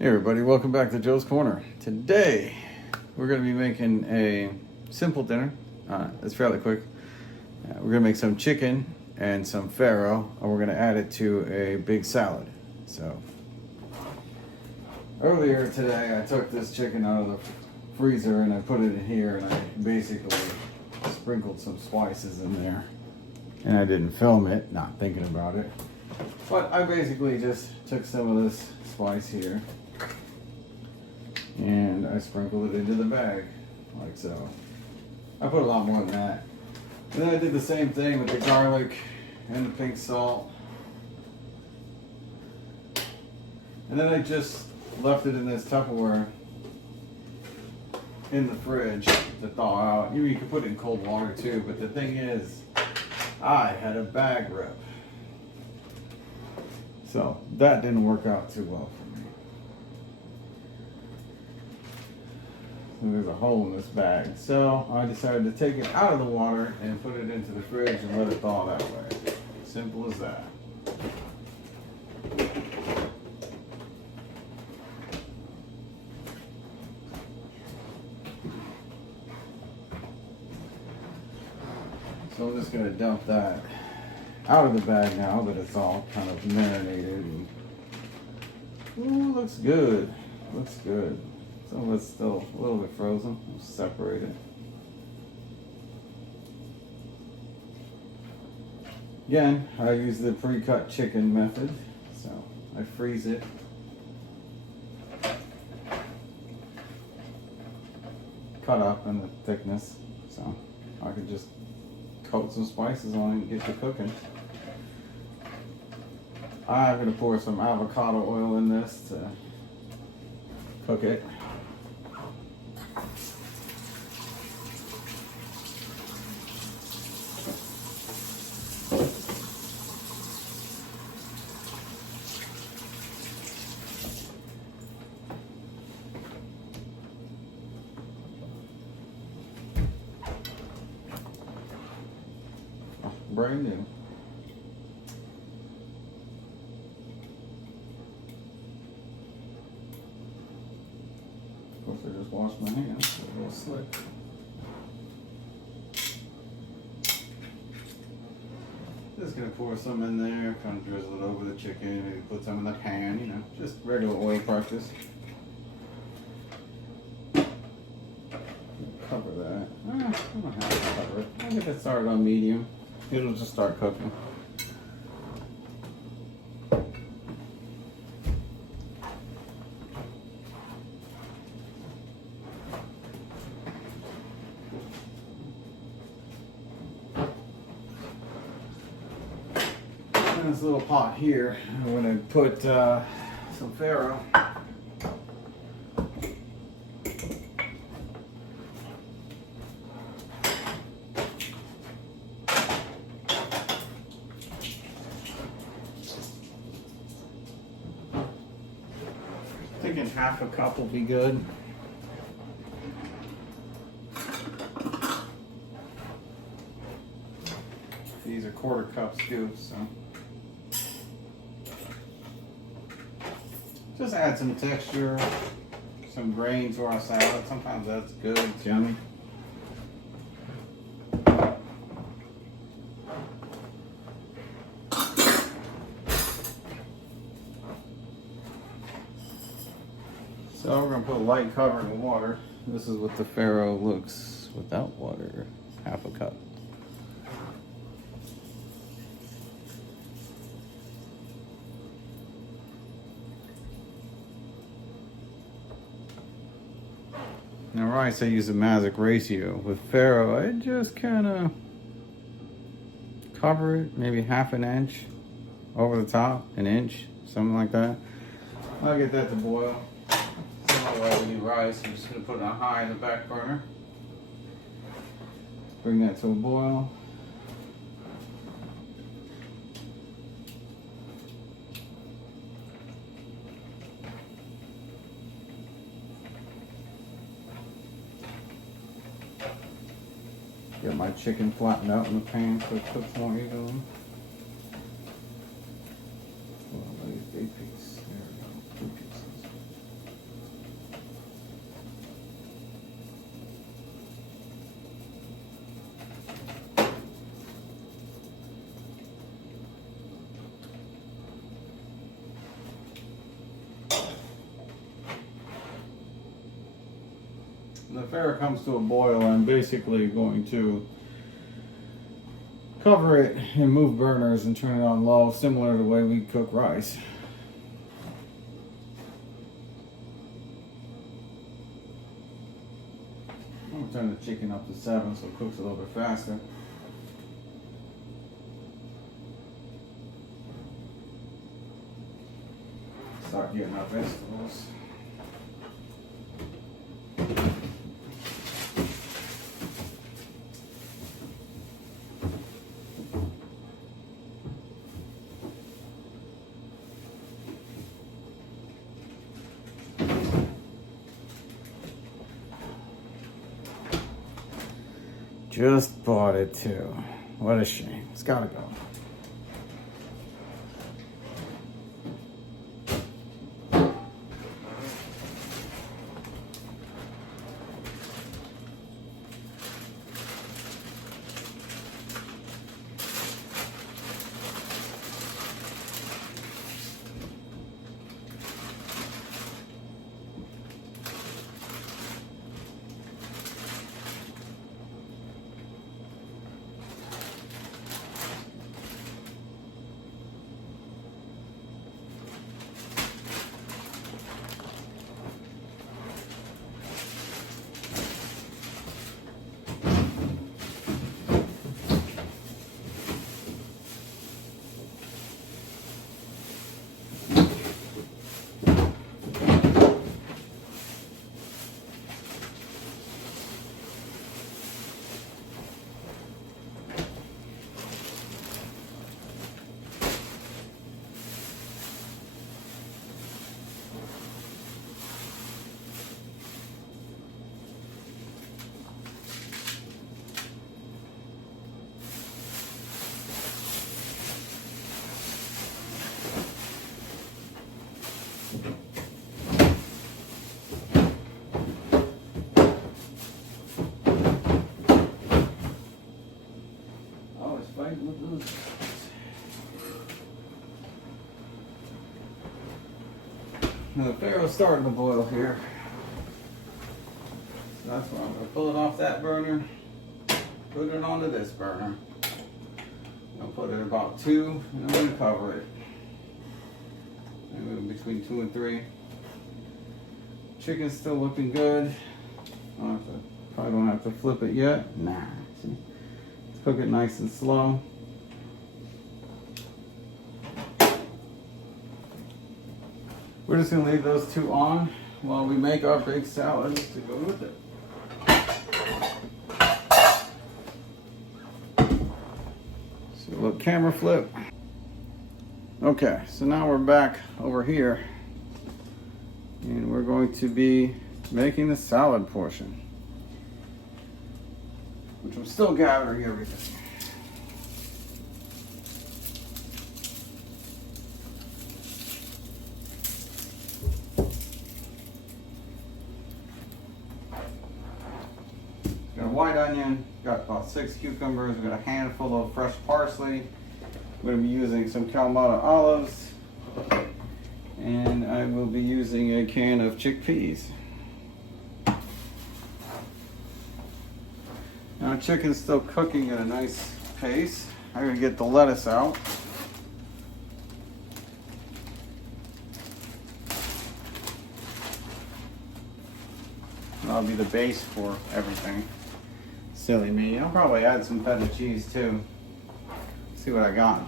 Hey everybody, welcome back to Joe's Corner. Today we're going to be making a simple dinner. It's fairly quick. We're going to make some chicken and some farro, and we're going to add it to a big salad. So earlier today I took this chicken out of the freezer and I put it in here, and I basically sprinkled some spices in there. And I didn't film it, not thinking about it. But I basically just took some of this spice here and I sprinkled it into the bag, like so. I put a lot more than that. And then I did the same thing with the garlic and the pink salt. And then I just left it in this Tupperware in the fridge to thaw out. You can put it in cold water too, but the thing is, I had a bag rip. So that didn't work out too well for me. And there's a hole in this bag. So I decided to take it out of the water and put it into the fridge and let it thaw that way. Simple as that. So I'm just going to dump that out of the bag now that it's all kind of marinated. And, ooh, looks good. Looks good. Some of it's still a little bit frozen. We'll separate it. Again, I use the pre-cut chicken method. So I freeze it. Cut up in the thickness. So I could just coat some spices on it and get to cooking. I'm going to pour some avocado oil in this to cook it. Brand new. Of course, I just washed my hands, so a little slick. Just gonna pour some in there, kind of drizzle it over the chicken, maybe put some in the pan, you know, just regular oil practice. Cover that. I don't have to cover it. I'll get it started on medium. It'll just start cooking. In this little pot here, I'm going to put some farro. Thinking half a cup will be good. These are quarter cup scoops, so just add some texture, some grain to our salad. Sometimes that's good, it's yummy. So we're going to put a light cover in the water. This is what the farro looks without water. Half a cup. Now rice, I use a Mazic ratio. With farro, I just kind of cover it, maybe half an inch over the top, an inch, something like that. I'll get that to boil. While we do rice, I'm just going to put it on high in the back burner. Bring that to a boil. Get my chicken flattened out in the pan so it cooks more evenly. Well, let me big piece. There we go. 2 pieces. When the Farro comes to a boil, I'm basically going to cover it and move burners and turn it on low, similar to the way we cook rice. I'm gonna turn the chicken up to 7 so it cooks a little bit faster. Start getting our vegetables. Just bought it too. What a shame. It's gotta go. Now the Farro's starting to boil here. So that's why I'm going to pull it off that burner, put it onto this burner. I'll put it about 2 and I'm going to cover it. Maybe between 2 and 3. Chicken's still looking good. Probably don't have to flip it yet. Nah. See? Let's cook it nice and slow. We're just going to leave those 2 on while we make our big salads to go with it. So a little camera flip. Okay, so now we're back over here and we're going to be making the salad portion, which I'm still gathering everything. White onion, got about 6 cucumbers, we got a handful of fresh parsley. I'm going to be using some Kalamata olives, and I will be using a can of chickpeas. Now chicken's still cooking at a nice pace. I'm going to get the lettuce out. That'll be the base for everything. Silly me. I'll probably add some feta cheese too. See what I got.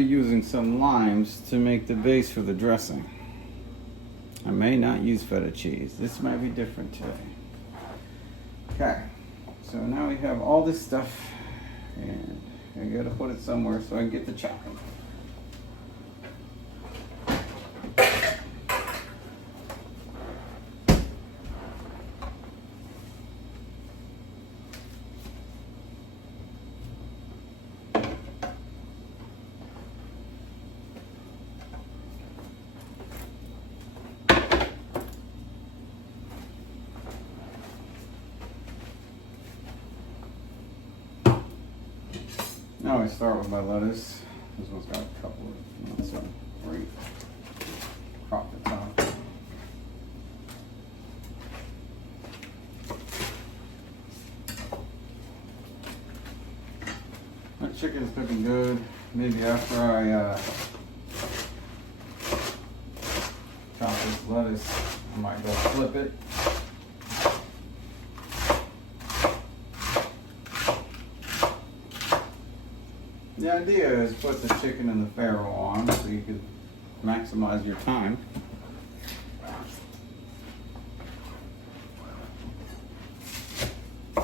be using some limes to make the base for the dressing. I may not use feta cheese. This might be different today. Okay, so now we have all this stuff, and I gotta put it somewhere so I can get the chopping. Now I start with my lettuce. This one's got a couple of, not so great. Crop the top. My chicken's cooking good. Maybe after I chop this lettuce, I might go flip it. The idea is put the chicken and the Farro on so you can maximize your time. I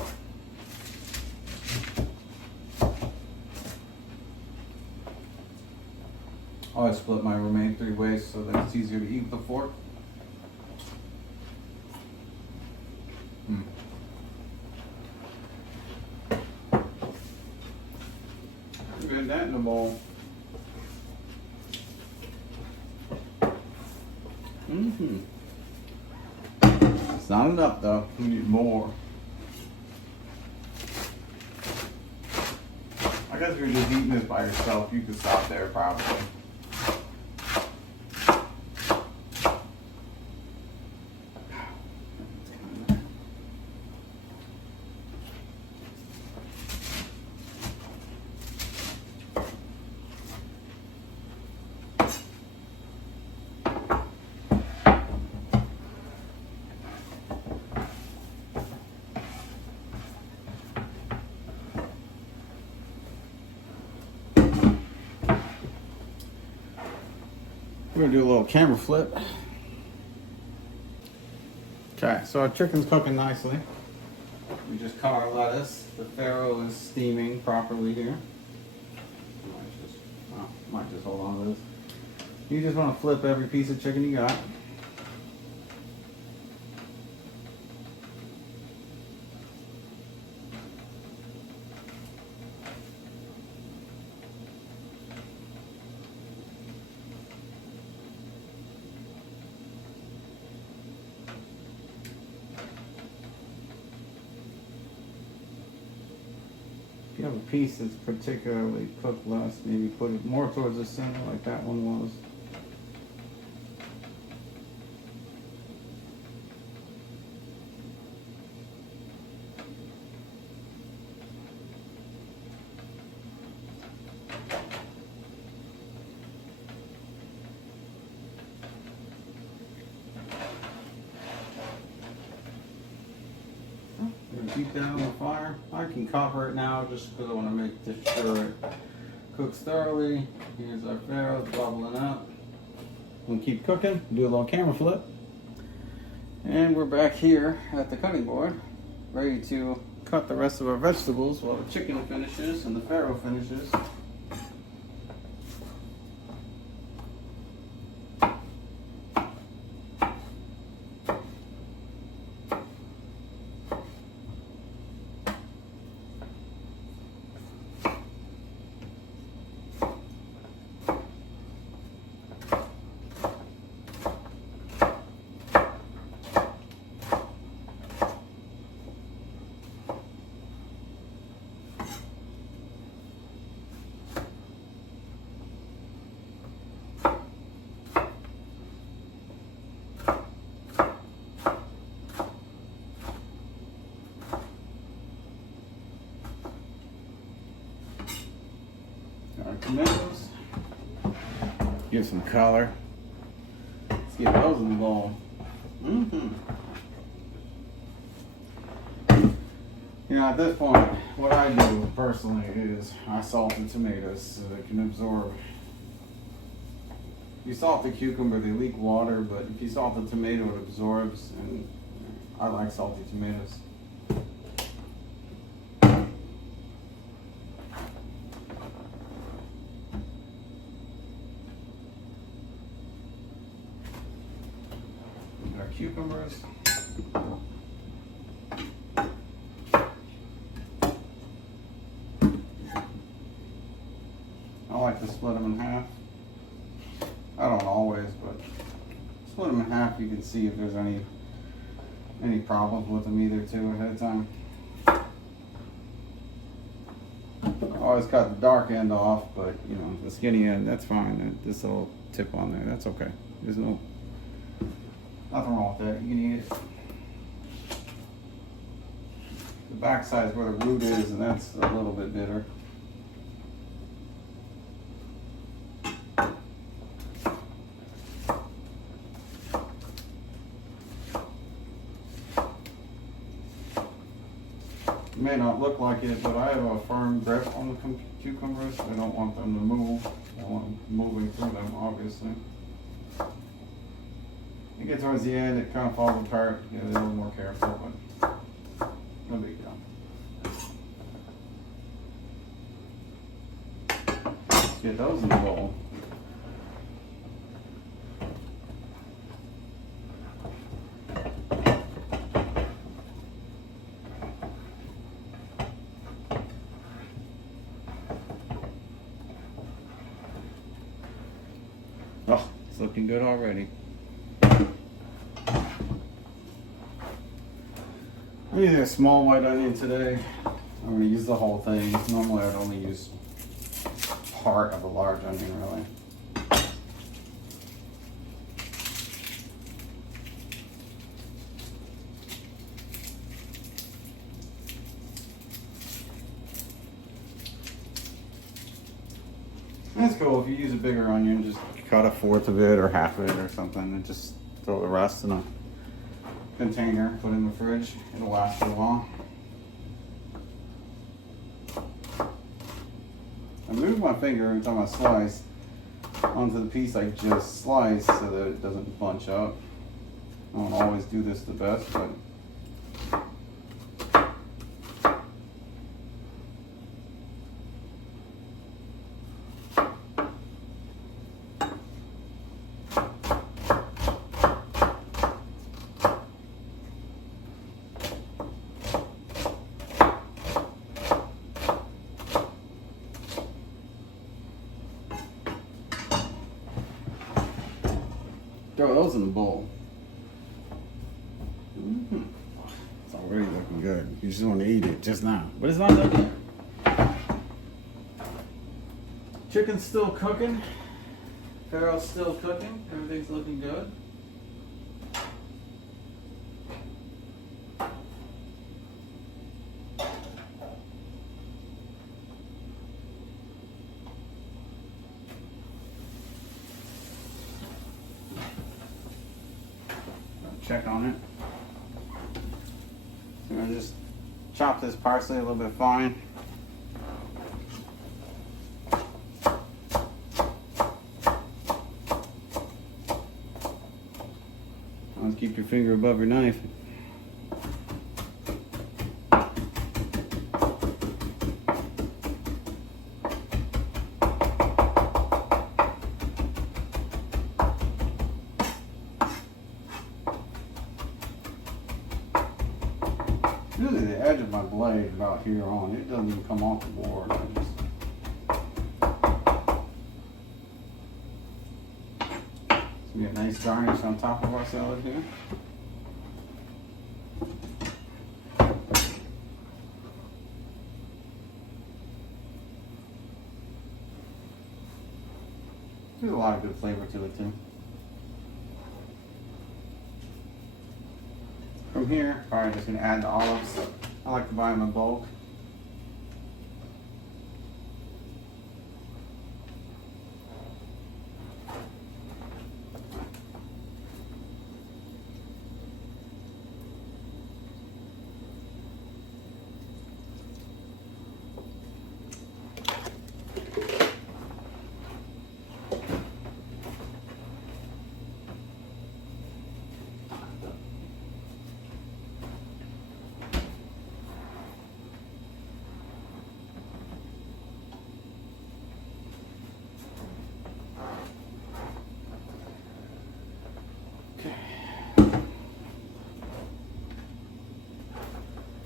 always split my romaine 3 ways so that it's easier to eat with a fork. Get that in the bowl. It's not enough though. We need more. I guess if you're just eating this by yourself, you could stop there probably. We're gonna do a little camera flip. Okay, so our chicken's cooking nicely. We just cut our lettuce. The Farro is steaming properly here. Might just hold on to this. You just want to flip every piece of chicken you got. If you have a piece that's particularly cooked less, maybe put it more towards the center like that one was. Keep that on the fire. I can cover it now just because I want to make sure it cooks thoroughly. Here's our Farro, it's bubbling up. We'll keep cooking, do a little camera flip. And we're back here at the cutting board, ready to cut the rest of our vegetables while the chicken finishes and the Farro finishes. Our tomatoes. Give some color. Let's get those in the bowl. You know, at this point, what I do personally is I salt the tomatoes so they can absorb you salt the cucumber, they leak water, but if you salt the tomato, it absorbs, and I like salty tomatoes. Our cucumbers. I like to split them in half. I don't always, but split them in half. You can see if there's any problems with them either too ahead of time. I always cut the dark end off, but you know, the skinny end, that's fine. This little tip on there, that's okay. There's nothing wrong with that. You can eat it. The back side is where the root is, and that's a little bit bitter. It may not look like it, but I have a firm grip on the cucumbers. I don't want them to move. I want them moving through them, obviously. You get towards the end, it kind of falls apart. You gotta be a little more careful, but no big deal. Let's get those in the bowl. Oh, it's looking good already. I need a small white onion today. I'm going to use the whole thing. Normally I'd only use part of a large onion, really. That's cool. If you use a bigger onion, just cut a fourth of it or half of it or something and just throw the rest in a container, put it in the fridge. It'll last for a while. I move my finger every time I slice onto the piece I just sliced so that it doesn't bunch up. I don't always do this the best, but throw those in the bowl. It's already looking good. You just want to eat it just now, but it's not looking. Chicken's still cooking. Farro's still cooking. Everything's looking good. Check on it. So I'm gonna just chop this parsley a little bit fine. Always keep your finger above your knife. Usually the edge of my blade about here on, it doesn't even come off the board. So we get a nice garnish on top of our salad here. There's a lot of good flavor to it too. From here, probably just going to add the olives. I like to buy them in bulk.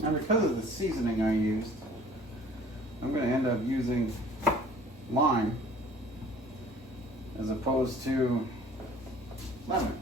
Now because of the seasoning I used, I'm going to end up using lime as opposed to lemon.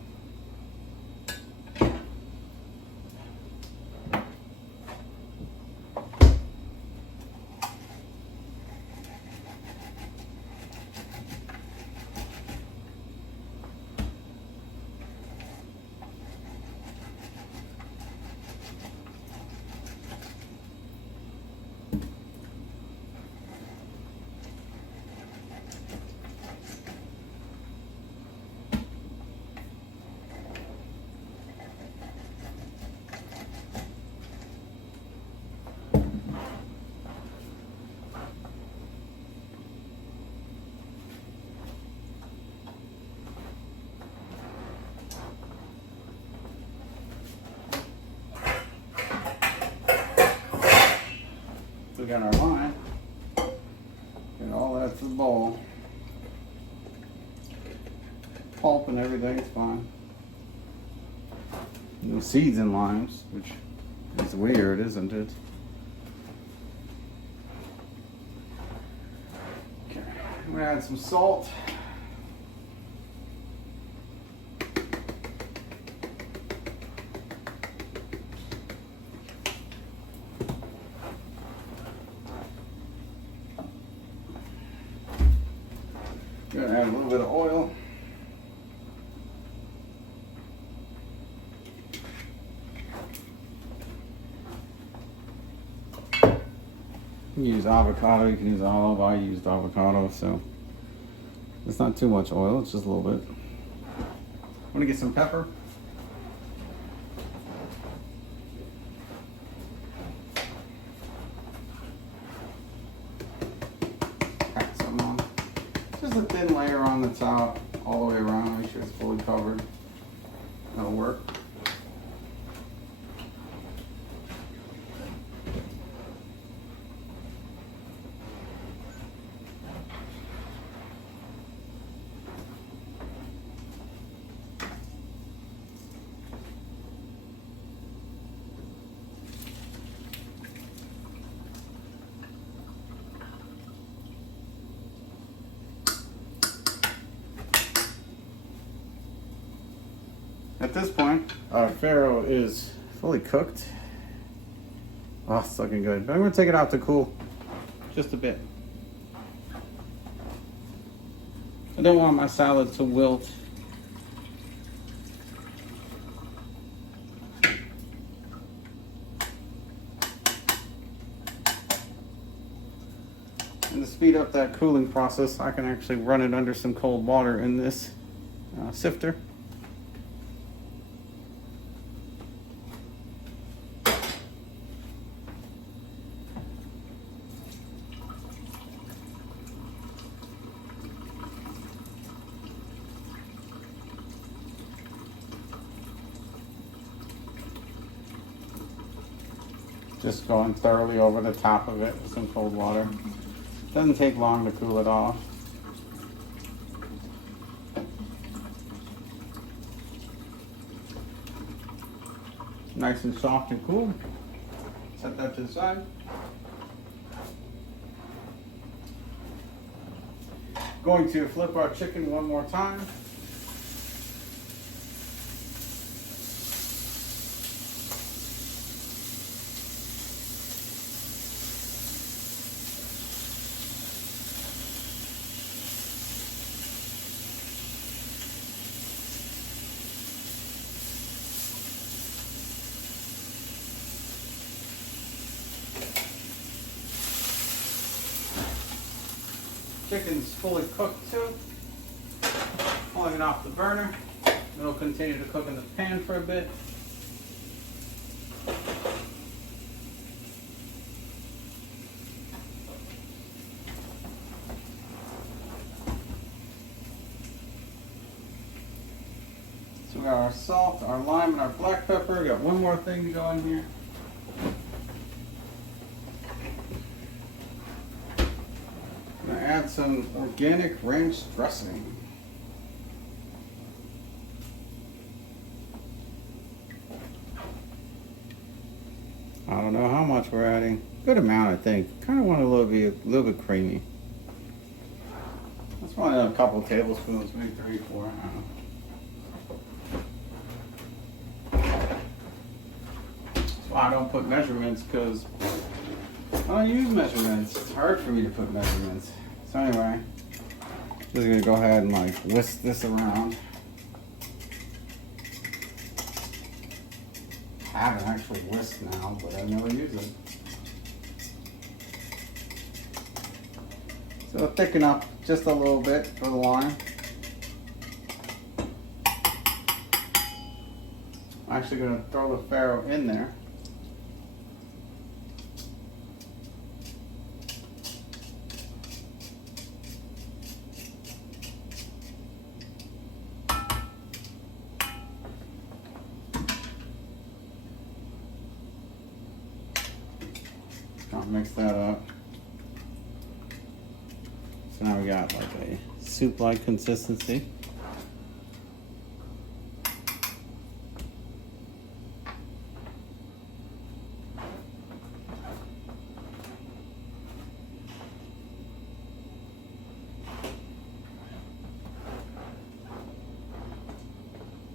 We got our lime. Get all that to the bowl. Pulp and everything's fine. No seeds in limes, which is weird, isn't it? Okay, I'm gonna add some salt. Gonna add a little bit of oil. You can use avocado, you can use olive. I used avocado, so it's not too much oil, it's just a little bit. I'm gonna get some pepper. Pack some on. Just a thin layer on the top, all the way around, make sure it's fully covered. That'll work. At this point, our farro is fully cooked. Oh, it's looking good. But I'm going to take it out to cool just a bit. I don't want my salad to wilt. And to speed up that cooling process, I can actually run it under some cold water in this sifter. Just going thoroughly over the top of it with some cold water. Doesn't take long to cool it off. Nice and soft and cool. Set that to the side. Going to flip our chicken one more time. Chicken's fully cooked too. Pulling it off the burner. It'll continue to cook in the pan for a bit. So we got our salt, our lime, and our black pepper. We got one more thing to go in here. Add some organic ranch dressing. I don't don't know how much we're adding. Good amount, I think. Kind of want it a little bit creamy. Let's run in a couple tablespoons, maybe 3, 4. I don't know. That's why I don't put measurements, because I don't use measurements. It's hard for me to put measurements. So anyway, just gonna go ahead and like whisk this around. I have an actual whisk now, but I never use it. So thicken up just a little bit for the lime. I'm actually going to throw the Farro in there. I'll mix that up. So now we got like a soup-like consistency.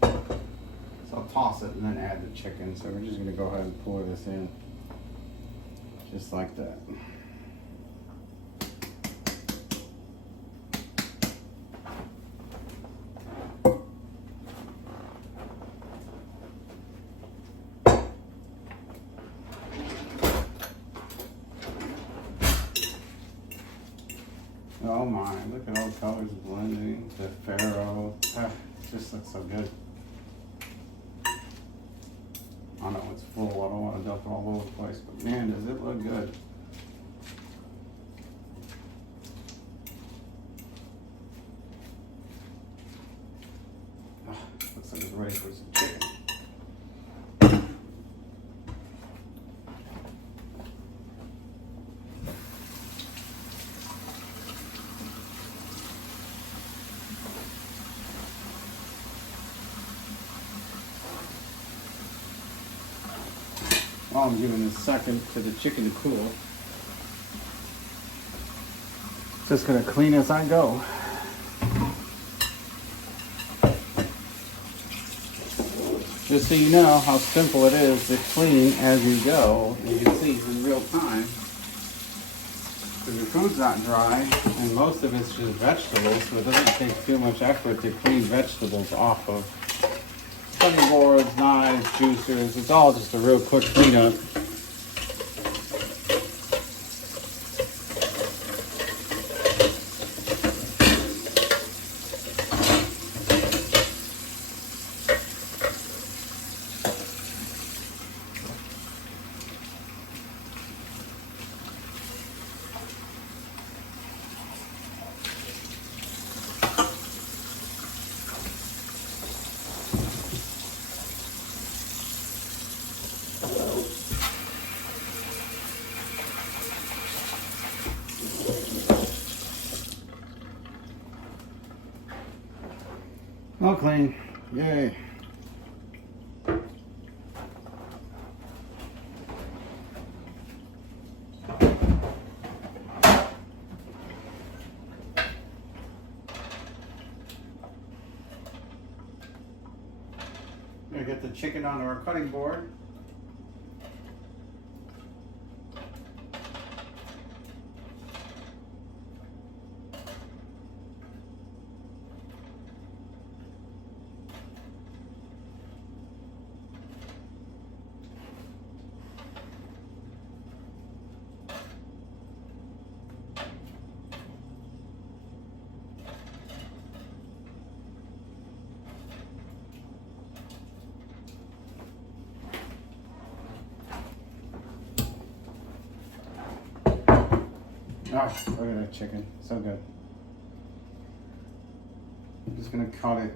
So I'll toss it and then add the chicken. So we're just gonna go ahead and pour this in. Just like that. Oh my, look at all the colors blending. The Farro. It just looks so good. I know it's full, I don't want to dump it all over the place, but man, does it look good. Looks like it's ready for some chicken. While I'm giving a second to the chicken to cool, just gonna clean as I go. Just so you know how simple it is to clean as you go. You can see in real time. Because your food's not dry, and most of it's just vegetables, so it doesn't take too much effort to clean vegetables off of cutting boards, knives, juicers. It's all just a real quick cleanup. All clean. Yay. Gonna get the chicken onto our cutting board. Oh, look at that chicken. So good. I'm just gonna cut it.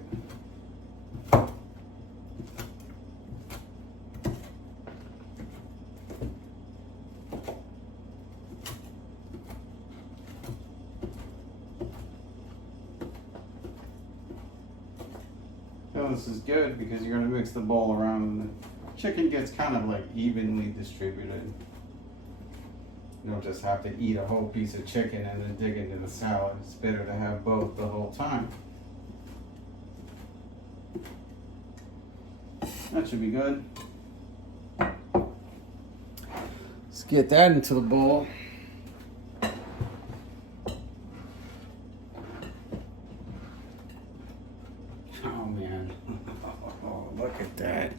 So this is good because you're gonna mix the bowl around and the chicken gets kind of like evenly distributed. You don't just have to eat a whole piece of chicken and then dig into the salad. It's better to have both the whole time. That should be good. Let's get that into the bowl. Oh man, oh, look at that.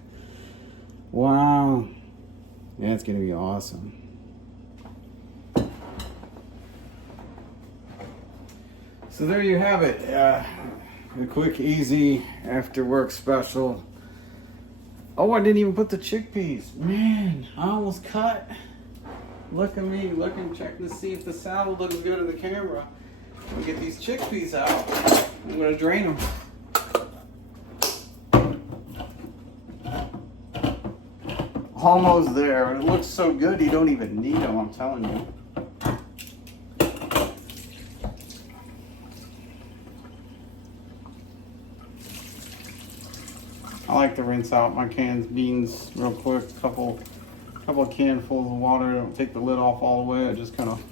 Wow. That's gonna be awesome. So there you have it. A quick, easy after work special. Oh, I didn't even put the chickpeas. Man, I almost cut. Look at me, checking to see if the salad looks good in the camera. We'll get these chickpeas out. I'm gonna drain them. Almost there. It looks so good you don't even need them, I'm telling you. I like to rinse out my canned beans real quick. Couple of canfuls of water. I don't take the lid off all the way. I just kind of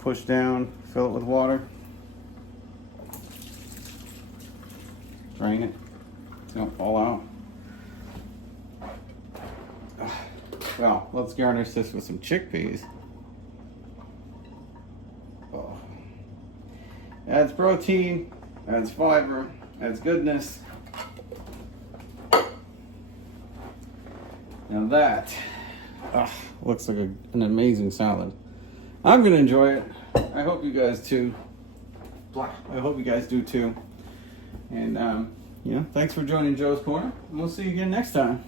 push down, fill it with water. Drain it so it don't fall out. Well, let's garnish this with some chickpeas. Oh. Adds protein, adds fiber, adds goodness. Now that looks like an amazing salad. I'm gonna enjoy it. I hope you guys too. I hope you guys do too. And thanks for joining Joe's Corner. We'll see you again next time.